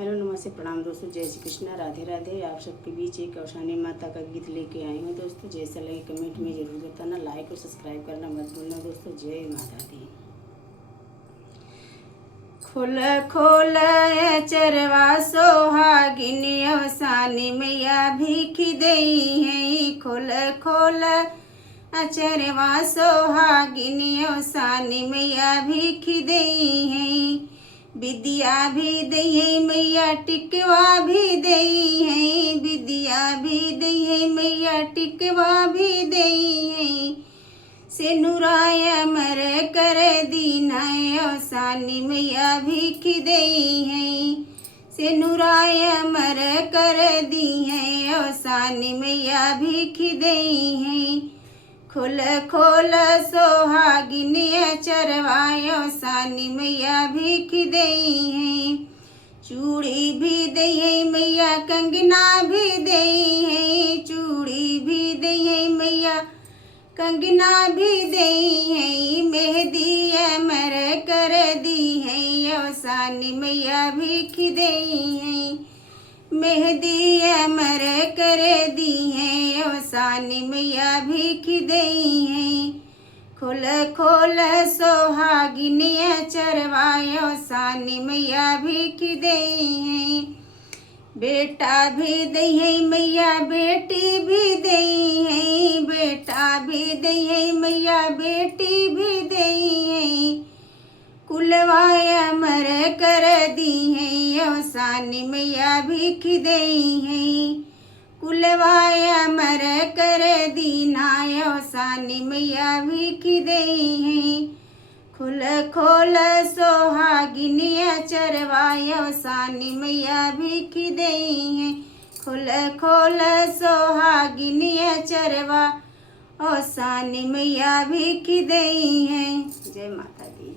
Hello नमस्ते प्रणाम दोस्तों, जय श्री कृष्णा, राधे राधे। आप सबके बीच एक कौशानी माता का गीत लेके आई हूँ दोस्तों। जैसा लगे कमेंट में ज़रूर बताना, लाइक और सब्सक्राइब करना मत भूलना दोस्तों। जय माता दी। खोल खोल चरवा सोहागिनियो सानी मैया भीख दई है। खोल खोल अचरवा सोहागिनियो सानी मैया भीख दई है। विद्या भी दई है मैया, टिकवा भी दई है। विद्या भी दई है मैया, टिकवा भी दई है। से नुराय मर कर दीनायो सानी मैया भीख दई है। से नुराय मर कर दी है ओ सानी मैया भीख दई है। खोल खोल सोहागिनिया चरवायो सानी मैया भीख दई है। चूड़ी भी दई है मैया, कंगना भी दई है। चूड़ी भी दई है मैया, कंगना भी दई है। मेहंदी अमर कर दी है ओ सानी मैया भीख दई है। मेहंदी अमर कर दी है ओ सानी मैया भीख दई है। खोल खोल सोहागिनिया चरवायो सानी मैया भीख दई है। बेटा भी दई है मैया, बेटी भी दई है। बेटा भी दई है मैया, बेटी भी दई है। कुलवाया मर कर दी है ओ सानी मैया भीख दई है। कुलवाया मर कर दीना ओ सानी मैया भीख दई है। खोल खोल सोहागिनिया चरवायो सानी मैया भीख दई है। खोल खोल सोहागिनिया चरवा ओ सानी मैया भीख दई है। जय माता दी।